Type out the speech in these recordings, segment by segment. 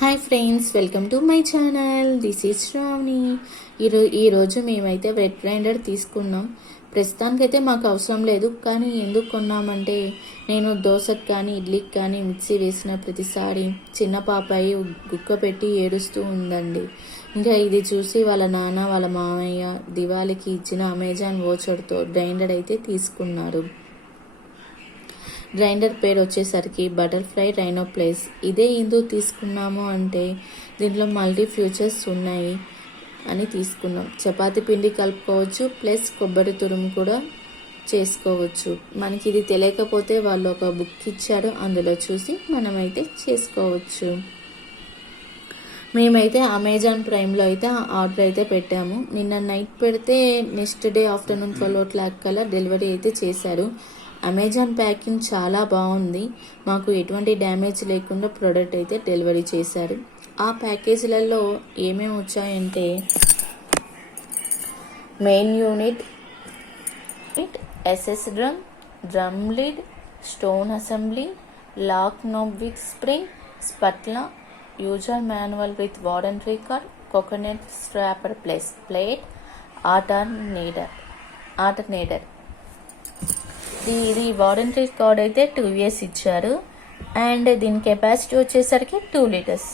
Hi friends, welcome to my channel. This is Shravani. ఈరోజు మేమైతే wet grinder తీసుకున్నాం. ప్రస్తుతానికైతే మాకు అవసరం లేదు, కానీ ఎందుకు కొన్నామంటే నేను దోశకు కానీ ఇడ్లీకి కానీ మిక్సీ వేసిన ప్రతిసారి చిన్న పాపాయి గుక్క పెట్టి ఏడుస్తూ ఉందండి. ఇంకా ఇది చూసి వాళ్ళ నాన్న వాళ్ళ మామయ్య దివాళీకి ఇచ్చిన అమెజాన్ వోచర్తో గ్రైండర్ అయితే తీసుకున్నారు. గ్రైండర్ పేరు వచ్చేసరికి బటర్ఫ్లై రైనో ప్లస్. ఇదే ఎందుకు తీసుకున్నాము అంటే దీంట్లో మల్టీ ఫ్యూచర్స్ ఉన్నాయి అని తీసుకున్నాం. చపాతీ పిండి కలుపుకోవచ్చు, ప్లస్ కొబ్బరి తురుము కూడా చేసుకోవచ్చు. మనకి ఇది తెలియకపోతే వాళ్ళు ఒక బుక్ ఇచ్చారు, అందులో చూసి మనమైతే చేసుకోవచ్చు. మేమైతే అమెజాన్ ప్రైమ్లో అయితే ఆర్డర్ అయితే పెట్టాము. నిన్న నైట్ పెడితే నెక్స్ట్ డే ఆఫ్టర్నూన్ 12 కల్లా డెలివరీ అయితే చేశారు. అమెజాన్ ప్యాకింగ్ చాలా బాగుంది. మాకు ఎటువంటి డ్యామేజ్ లేకుండా ప్రోడక్ట్ అయితే డెలివరీ చేశారు. ఆ ప్యాకేజీలలో ఏమేమి వచ్చాయంటే main unit, SS drum lid, stone assembly, lock knob with spring, spatula, user manual with warranty card, coconut scraper plus plate, alternator. ఇది వారంటీ కార్డ్ అయితే 2 years ఇచ్చారు. అండ్ దీని కెపాసిటీ వచ్చేసరికి 2 liters.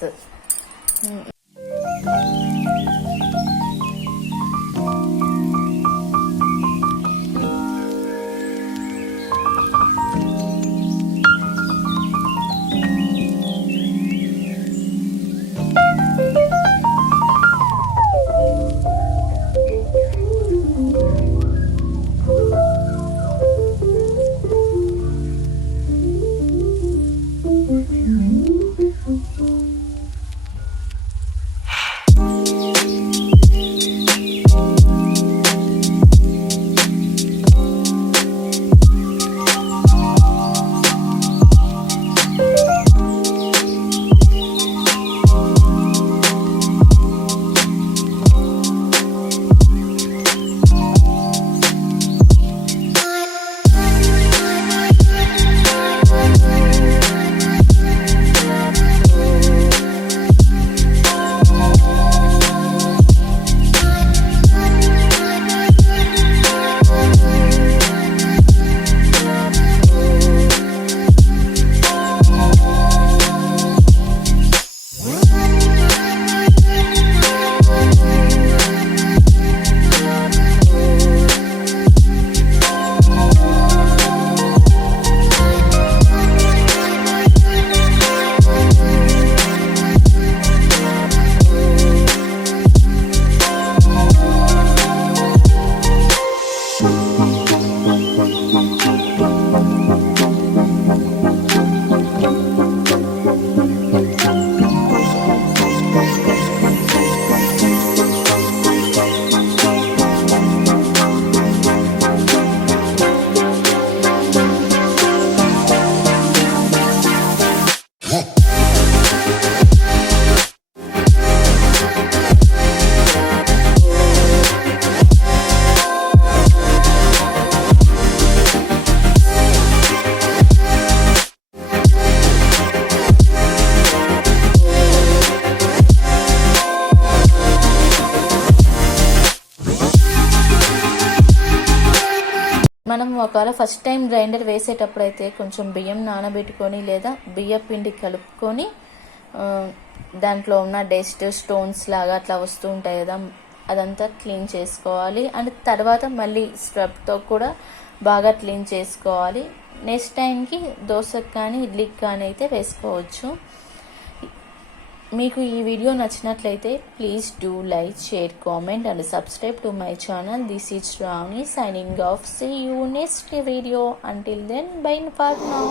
మనం ఒకవేళ ఫస్ట్ టైం గ్రైండర్ వేసేటప్పుడు అయితే కొంచెం బియ్యం నానబెట్టుకొని లేదా బియ్య పిండి కలుపుకొని దాంట్లో ఉన్న డస్ట్ స్టోన్స్ లాగా అట్లా వస్తూ ఉంటాయి కదా, అదంతా క్లీన్ చేసుకోవాలి. అండ్ తర్వాత మళ్ళీ స్క్రబ్తో కూడా బాగా క్లీన్ చేసుకోవాలి. నెక్స్ట్ టైంకి దోశకు కానీ ఇడ్లీకి కానీ అయితే వేసుకోవచ్చు. మీకు ఈ వీడియో నచ్చినట్లయితే please do like, share, comment and subscribe to my channel. This is Ravani signing off. See you next video. Until then, bye for now.